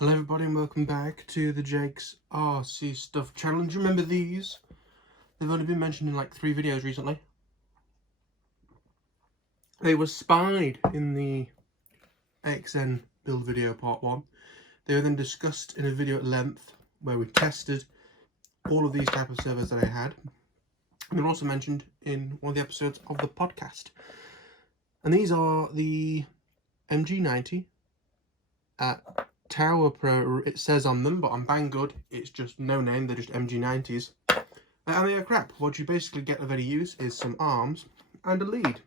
Hello everybody and welcome back to the Jake's RC Stuff challenge. Remember these? They've only been mentioned in like 3 videos recently. They were spied in the XN build video part 1. They were then discussed in a video at length where we tested all of these type of servos that I had. And they were also mentioned in one of the episodes of the podcast. And these are the MG90 at Tower Pro, it says on them, but on Banggood it's just no name, they're just MG90s. And they are crap. What you basically get of any use is some arms and a lead,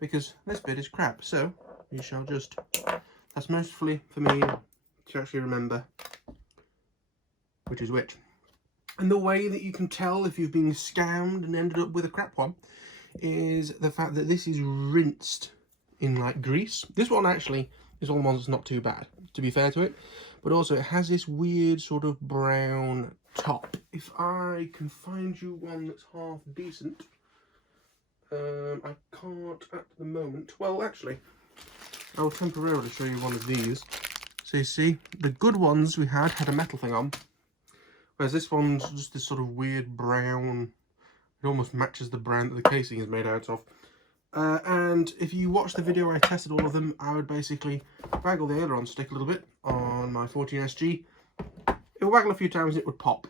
because this bit is crap. So you shall just, that's mostly for me to actually remember which is which. And the way that you can tell if you've been scammed and ended up with a crap one is the fact that this is rinsed in like grease. This one actually is one of the ones that's not too bad, to be fair to it, but also it has this weird sort of brown top. If I can find you one that's half decent, I can't at the moment. Well, actually, I'll temporarily show you one of these. So you see, the good ones we had a metal thing on, whereas this one's just this sort of weird brown. It almost matches the brown that the casing is made out of. And if you watch the video where I tested all of them, I would basically waggle the aileron stick a little bit on my 14SG. It would waggle a few times and it would pop.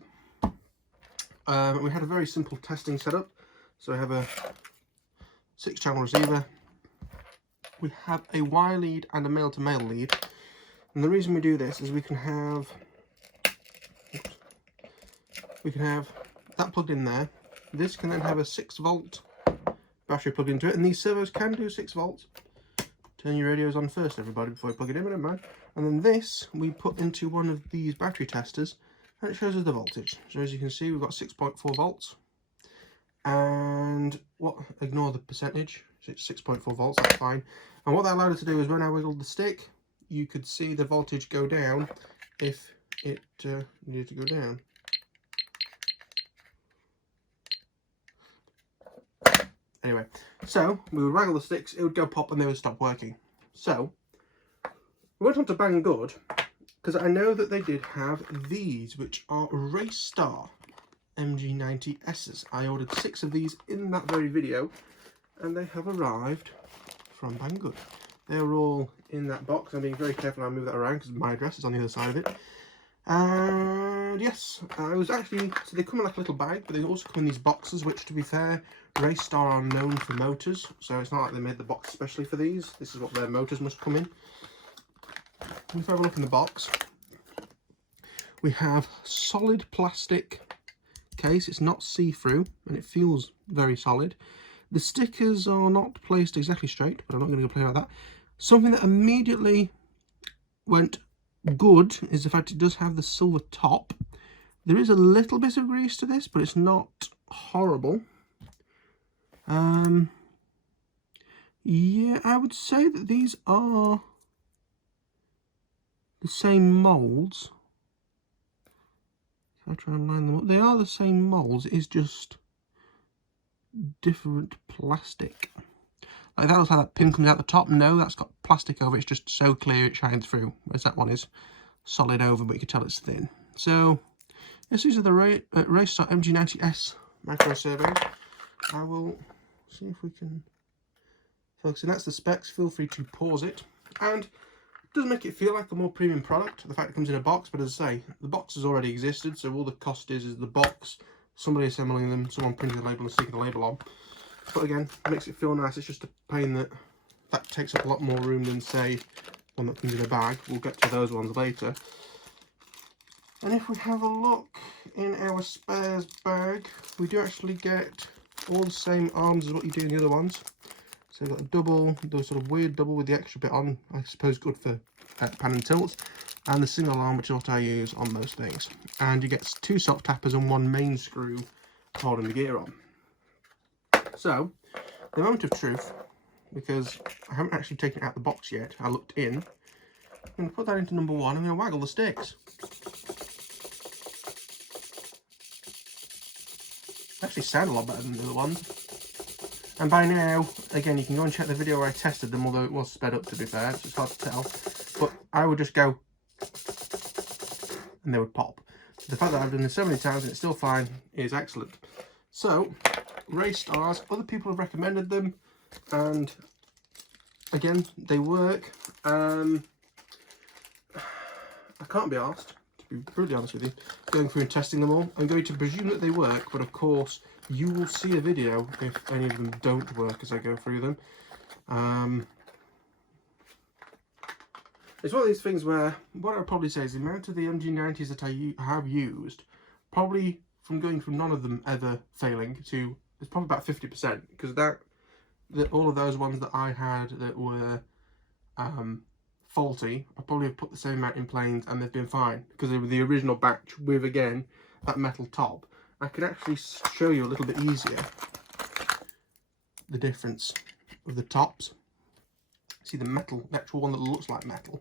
We had a very simple testing setup. So I have a 6-channel receiver. We have a Y lead and a male-to-male lead. And the reason we do this is we can have that plugged in there. This can then have a 6-volt battery plugged into it, and these servos can do 6 volts. Turn your radios on first, everybody, before you plug it in, but never mind. And then this we put into one of these battery testers, and it shows us the voltage. So as you can see, we've got 6.4 volts. And ignore the percentage, so it's 6.4 volts, that's fine. And what that allowed us to do is when I wiggled the stick, you could see the voltage go down if it needed to go down. Anyway, so we would waggle the sticks, it would go pop and they would stop working. So we went on to Banggood because I know that they did have these, which are Racestar MG90Ss. I ordered 6 of these in that very video and they have arrived from Banggood. They're all in that box. I'm being very careful now I move that around because my address is on the other side of it. And yes, I was actually, so they come in like a little bag, but they also come in these boxes, which to be fair, Racestar are known for motors, so it's not like they made the box especially for these. This is what their motors must come in. If we have a look in the box, we have solid plastic case. It's not see-through and it feels very solid. The stickers are not placed exactly straight, but I'm not going to complain about that. Something that immediately went good is the fact it does have the silver top. There is a little bit of grease to this, but it's not horrible. Yeah, I would say that these are the same molds. If I try and line them up, they are the same molds. It is just different plastic. Like that looks like that pin comes out the top. No, that's got plastic over it. It's just so clear it shines through. Whereas that one is solid over, but you can tell it's thin. So yes, these are the Racestar MG90S micro servos. I will see if we can focus, and that's the specs. Feel free to pause it. And it does make it feel like a more premium product, the fact it comes in a box, but as I say, the box has already existed, so all the cost is the box, somebody assembling them, someone printing the label and sticking the label on. But again, it makes it feel nice. It's just a pain that takes up a lot more room than, say, one that comes in a bag. We'll get to those ones later. And if we have a look in our spares bag, we do actually get all the same arms as what you do in the other ones. So we've got a double, the sort of weird double with the extra bit on, I suppose good for pan and tilts, and the single arm, which is what I use on most things. And you get 2 soft tappers and 1 main screw holding the gear on. So, the moment of truth, because I haven't actually taken it out the box yet, I looked in, I'm going to put that into number 1, I'm going to waggle the sticks. They actually sound a lot better than the other ones. And by now, again, you can go and check the video where I tested them, although it was sped up to be fair, so it's hard to tell. But I would just go and they would pop. The fact that I've done this so many times and it's still fine is excellent. So, Racestars, other people have recommended them, and again, they work. I can't be asked, to be brutally honest with you, going through and testing them all. I'm going to presume that they work, but of course, you will see a video if any of them don't work as I go through them. It's one of these things where, what I'd probably say is the amount of the MG90s that I have used, probably from going from none of them ever failing to, it's probably about 50%, because all of those ones that I had that were faulty, I probably have put the same amount in planes and they've been fine, because they were the original batch with, again, that metal top. I could actually show you a little bit easier the difference of the tops. See, the metal, the actual one that looks like metal,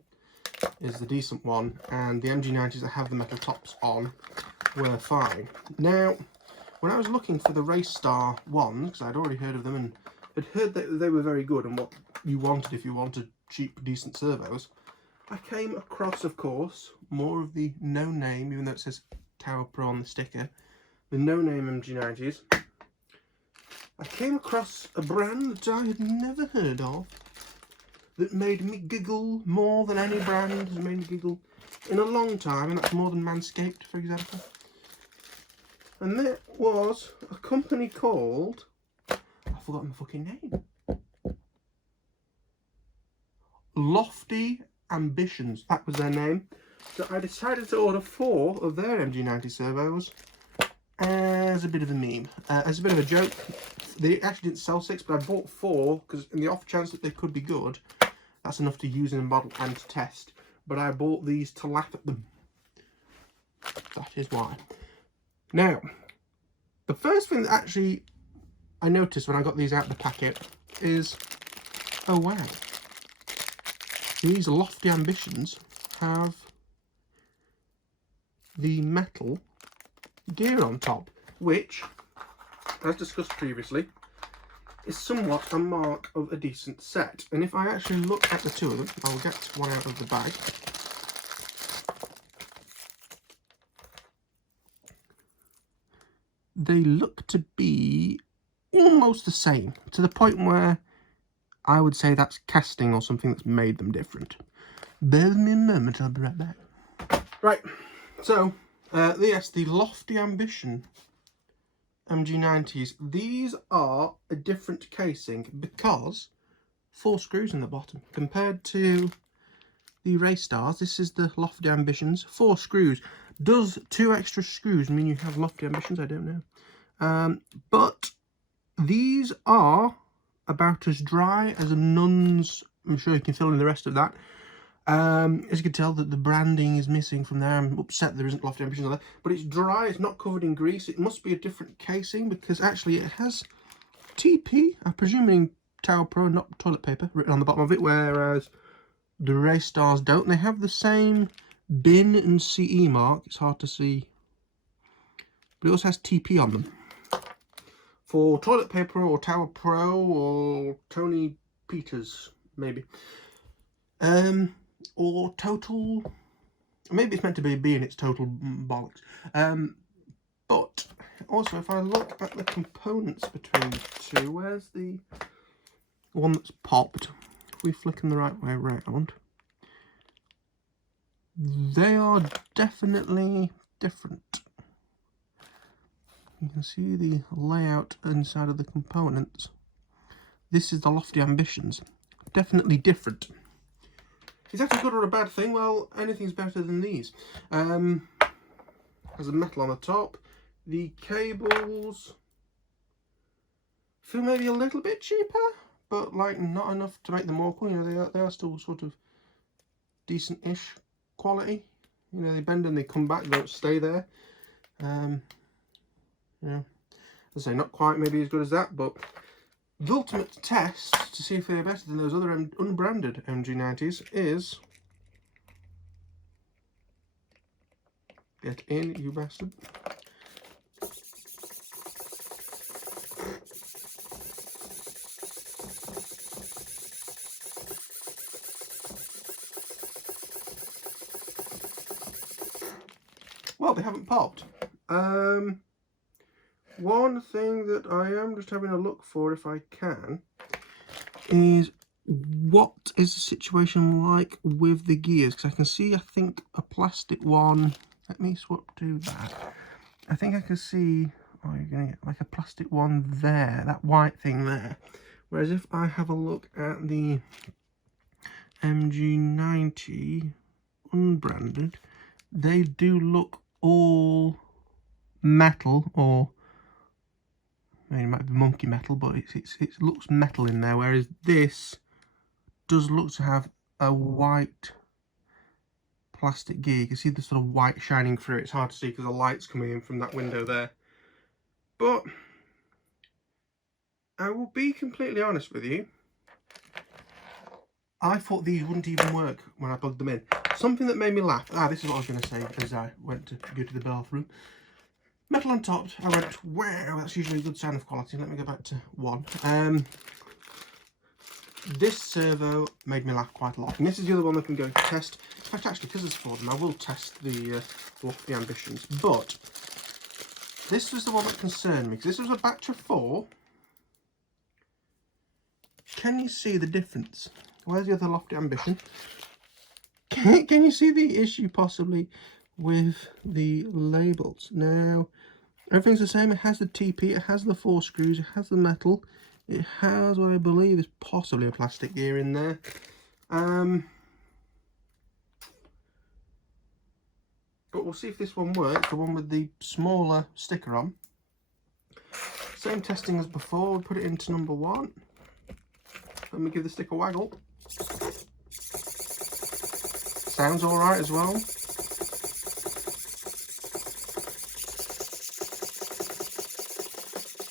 is the decent one, and the MG90s that have the metal tops on were fine. Now, when I was looking for the Racestar ones, because I'd already heard of them and had heard that they were very good and what you wanted if you wanted cheap, decent servos, I came across, of course, more of the no-name, even though it says Tower Pro on the sticker, the no-name MG90s. I came across a brand that I had never heard of, that made me giggle more than any brand has made me giggle in a long time, and that's more than Manscaped, for example. And that was a company called, I've forgotten the fucking name, Lofty Ambitions, that was their name. So I decided to order 4 of their MG90 servos as a bit of a meme, as a bit of a joke. They actually didn't sell 6, but I bought 4 because in the off chance that they could be good, that's enough to use in a model and to test. But I bought these to laugh at them. That is why. Now, the first thing that actually I noticed when I got these out of the packet is, oh wow, these Lofty Ambitions have the metal gear on top, which, as discussed previously, is somewhat a mark of a decent set. And if I actually look at the two of them, I'll get one out of the bag. They look to be almost the same, to the point where I would say that's casting or something that's made them different. Bear with me a moment, I'll be right back. Right, so, yes, the Lofty Ambition MG90s. These are a different casing because 4 screws in the bottom. Compared to the Racestars, this is the Lofty Ambitions. 4 screws. Does 2 extra screws mean you have Lofty Ambitions? I don't know. But these are about as dry as a nun's. I'm sure you can fill in the rest of that. As you can tell, that the branding is missing from there. I'm upset there isn't Lofty Ambitions on there, but it's dry, it's not covered in grease. It must be a different casing because actually it has TP, I'm presuming Tower Pro, not toilet paper, written on the bottom of it, whereas the Racestars don't. They have the same bin and CE mark, it's hard to see, but it also has TP on them. For toilet paper or Tower Pro or Tony Peters, maybe. Or total, maybe it's meant to be a B and it's total bollocks. But also if I look at the components between the two, where's the one that's popped? If we flick them the right way around, they are definitely different. You can see the layout inside of the components. This is the Lofty Ambitions. Definitely different. Is that a good or a bad thing? Well, anything's better than these. There's a metal on the top. The cables feel maybe a little bit cheaper, but like not enough to make them awkward. You know, they are still sort of decent-ish quality. You know, they bend and they come back, they don't stay there. You know, as I say, not quite maybe as good as that, but the ultimate test to see if they're better than those other unbranded MG90s is... Get in, you bastard. Well, they haven't popped. One thing that I am just having a look for, if I can, is what is the situation like with the gears? Because I can see, I think, a plastic one. Let me swap to that. I think I can see, oh, you're going to get like a plastic one there, that white thing there. Whereas if I have a look at the MG90 unbranded, they do look all metal, or I mean, it might be monkey metal, but it looks metal in there, whereas this does look to have a white plastic gear. You can see the sort of white shining through. It's hard to see because the light's coming in from that window there. But I will be completely honest with you, I thought these wouldn't even work when I plugged them in. Something that made me laugh, this is what I was going to say as I went to go to the bathroom. Metal on top, I went, wow, that's usually a good sign of quality. Let me go back to one. This servo made me laugh quite a lot. And this is the other one that I'm going to test. In fact, actually, because there's 4 of them, I will test the lofty ambitions. But this was the one that concerned me, because this was a batch of 4. Can you see the difference? Where's the other lofty ambition? Can you see the issue possibly with the labels? Now, everything's the same. It has the TP, it has the 4 screws, it has the metal, it has what I believe is possibly a plastic gear in there. But we'll see if this one works, the one with the smaller sticker on. Same testing as before, we'll put it into number 1. Let me give the stick a waggle. Sounds alright as well.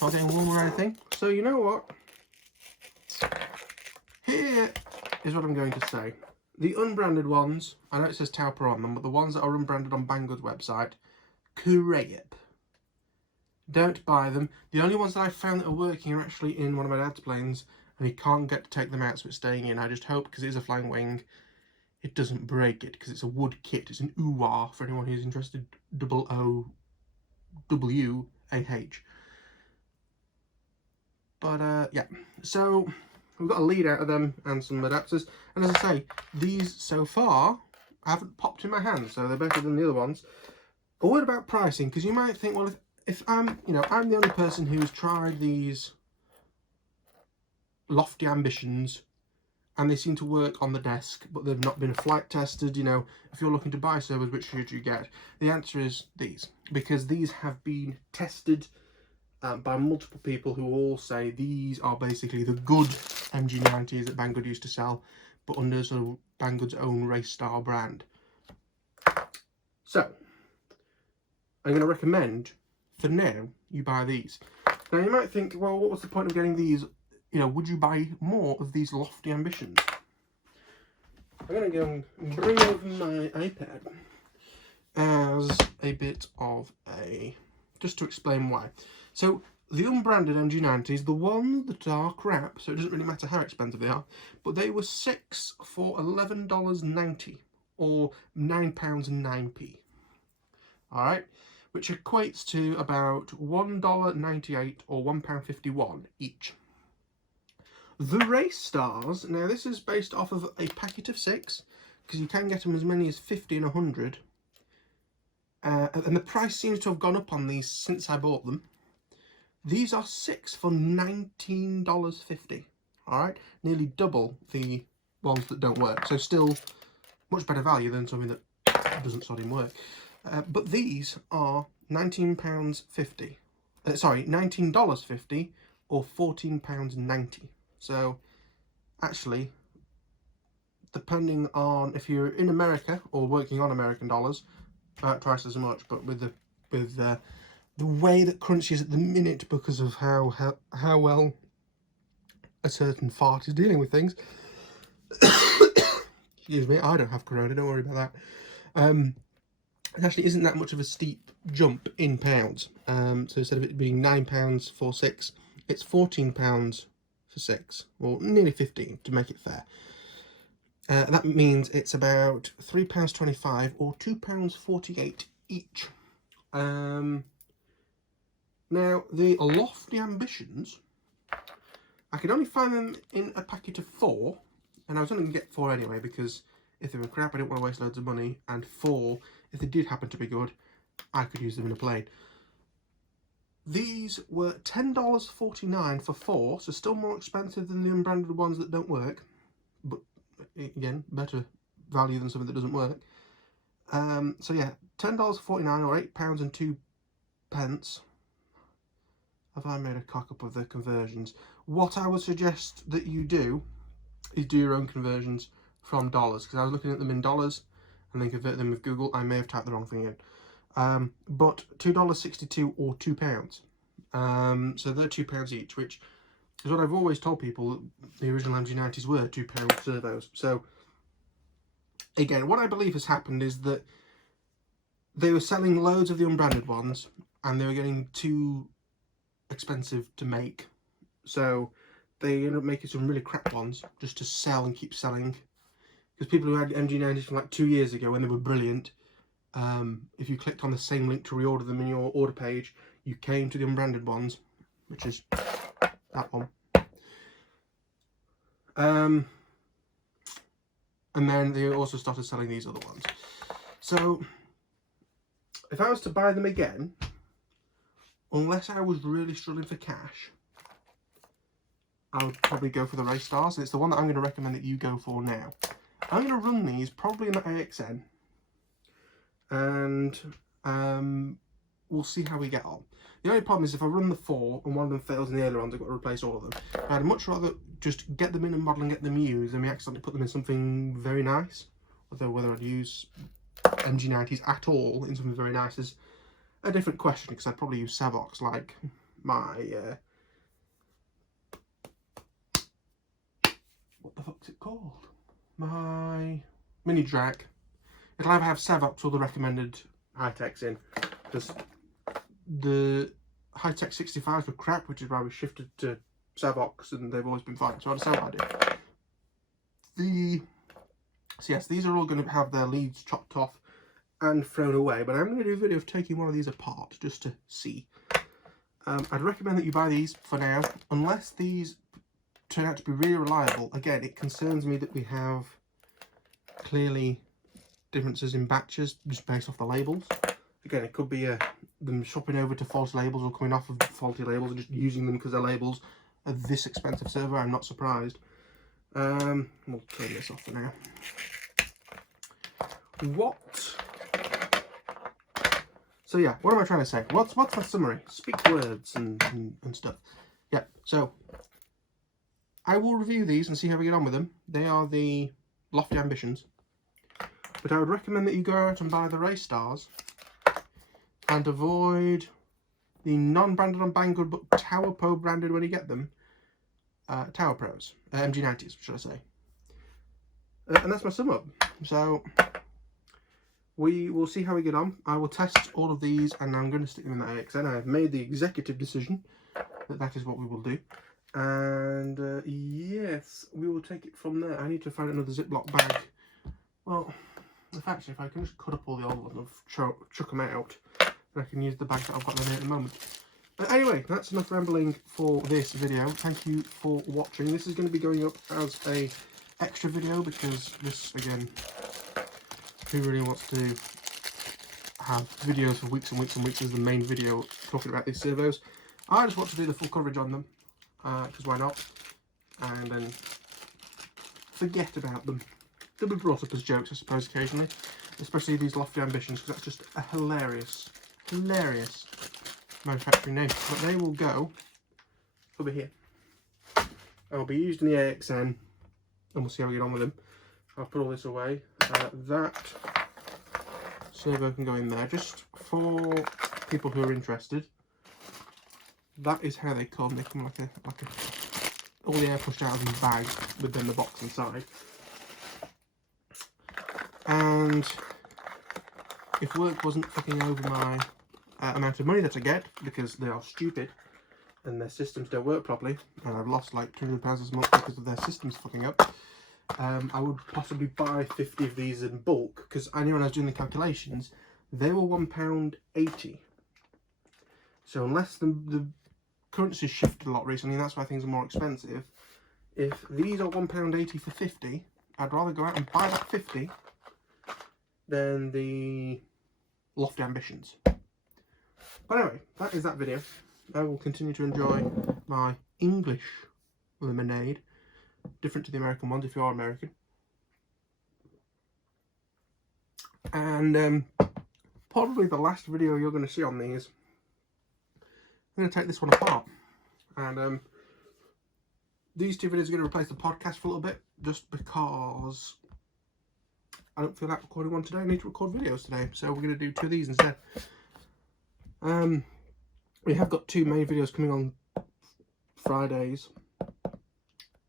Not getting warm or anything. So you know what? Here is what I'm going to say. The unbranded ones, I know it says Tauper on them, but the ones that are unbranded on Banggood's website, crap. Don't buy them. The only ones that I found that are working are actually in one of my dad's planes, and he can't get to take them out, so it's staying in. I just hope, because it is a flying wing, it doesn't break it, because it's a wood kit. It's an OOWAH for anyone who's interested. OOWAH. But yeah, so we've got a lead out of them and some adapters. And as I say, these so far haven't popped in my hand, so they're better than the other ones. A word about pricing, because you might think, well, if I'm, I'm the only person who's tried these lofty ambitions and they seem to work on the desk, but they've not been flight tested. If you're looking to buy servos, which should you get? The answer is these, because these have been tested by multiple people who all say these are basically the good MG90s that Banggood used to sell, but under sort of Banggood's own Racestar brand. So I'm going to recommend, for now, you buy these. Now you might think, well, what was the point of getting these? Would you buy more of these lofty ambitions? I'm going to go and bring over my iPad as a bit of just to explain why. So the unbranded MG90s, the ones that are crap, so it doesn't really matter how expensive they are, but they were 6 for $11.90 or £9.09. Alright, which equates to about $1.98 or £1.51 each. The Racestars, now this is based off of a packet of 6, because you can get them as many as 50 and 100. And the price seems to have gone up on these since I bought them. These are 6 for $19.50. Alright, nearly double the ones that don't work. So still much better value than something that doesn't sort of work. But these are £19.50. Sorry, $19.50 or £14.90. So actually, depending on if you're in America or working on American dollars, twice as much. But with the way that currency is at the minute, because of how well a certain fart is dealing with things. Excuse me, I don't have corona, don't worry about that. It actually isn't that much of a steep jump in pounds. So instead of it being £9 for 6, it's £14 for 6, or nearly 15 to make it fair. That means it's about £3.25 or £2.48 each. Now, the Lofty Ambitions, I could only find them in a packet of 4, and I was only going to get 4 anyway, because if they were crap, I didn't want to waste loads of money, and 4, if they did happen to be good, I could use them in a plane. These were $10.49 for 4, so still more expensive than the unbranded ones that don't work, but again, better value than something that doesn't work. So yeah, $10.49 or £8.02. Have I made a cock up of the conversions? What I would suggest that you do is do your own conversions from dollars, because I was looking at them in dollars and then convert them with Google. I may have typed the wrong thing in. But $2.62 or £2. So they're £2 each, which is what I've always told people the original MG90s were, £2 servos. So again, what I believe has happened is that they were selling loads of the unbranded ones and they were getting too expensive to make, so they ended up making some really crap ones just to sell and keep selling, because people who had MG90s from like 2 years ago when they were brilliant, if you clicked on the same link to reorder them in your order page, you came to the unbranded ones, which is that one. And then they also started selling these other ones. So if I was to buy them again, unless I was really struggling for cash, I would probably go for the Racestars. It's the one that I'm going to recommend that you go for now. I'm going to run these probably in the AXN, and we'll see how we get on. The only problem is if I run the 4 and one of them fails in the ailerons, I've got to replace all of them. I'd much rather just get them in a model and get them used than me accidentally put them in something very nice. Although whether I'd use MG90s at all in something very nice is a different question, because I'd probably use servos like my what the fuck's it called? My mini drag. It'll either have servos or the recommended high-techs in, because the high-tech 65s were crap, which is why we shifted to servos, and they've always been fine, so I decided I did. So yes, these are all going to have their leads chopped off and thrown away, but I'm going to do a video of taking one of these apart just to see. I'd recommend that you buy these for now, unless these turn out to be really reliable. Again, it concerns me that we have clearly differences in batches just based off the labels. Again, it could be them swapping over to false labels or coming off of faulty labels and just using them because their labels are this expensive server. I'm not surprised. We'll turn this off for now. So yeah, what am I trying to say? What's the summary? Speak words and stuff. Yeah, so I will review these and see how we get on with them. They are the Lofty Ambitions. But I would recommend that you go out and buy the Racestars and avoid the non-branded on Banggood but Tower Pro branded when you get them. Tower Pros, MG90s, should I say. And that's my sum up. So we will see how we get on. I will test all of these and I'm going to stick them in the AXN. I have made the executive decision that that is what we will do. And yes, we will take it from there. I need to find another Ziploc bag. Well, if I can just cut up all the old ones and chuck them out, then I can use the bag that I've got in here at the moment. Anyway, that's enough rambling for this video. Thank you for watching. This is going to be going up as a extra video because this, again, who really wants to have videos for weeks and weeks and weeks as the main video talking about these servos? I just want to do the full coverage on them, because why not? And then forget about them. They'll be brought up as jokes, I suppose, occasionally, especially these Lofty Ambitions, because that's just a hilarious manufacturing name. But they will go over here. I'll be used in the AXN, and we'll see how we get on with them. I'll put all this away. That servo can go in there, just for people who are interested. That is how they come. They come like a all the air pushed out of the bag with then the box inside. And if work wasn't fucking over my amount of money that I get, because they are stupid and their systems don't work properly, and I've lost like £200 a month because of their systems fucking up, I would possibly buy 50 of these in bulk, because I knew when I was doing the calculations they were £1.80. So unless the currency's shifted a lot recently, and that's why things are more expensive, if these are £1.80 for 50, I'd rather go out and buy that 50 than the lofty ambitions. But anyway, that is that video. I will continue to enjoy my English lemonade, different to the American ones if you are American. And probably the last video you're going to see on these, I'm going to take this one apart. And these two videos are going to replace the podcast for a little bit, just because I don't feel like recording one today. I need to record videos today, so we're going to do two of these instead. We have got two main videos coming on Fridays,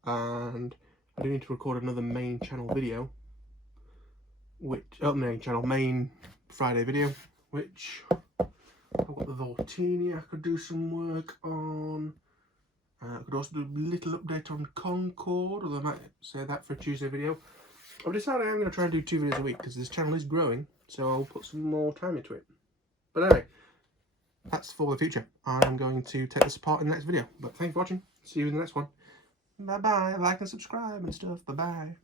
and I do need to record another main channel video, which main Friday video, which I've got the Vortini I could do some work on. I could also do a little update on Concord, although I might say that for a Tuesday video. I've decided I'm going to try and do 2 videos a week because this channel is growing, so I'll put some more time into it. But anyway, that's for the future. I'm going to take this apart in the next video. But thank you for watching. See you in the next one. Bye bye. Like and subscribe and stuff. Bye bye.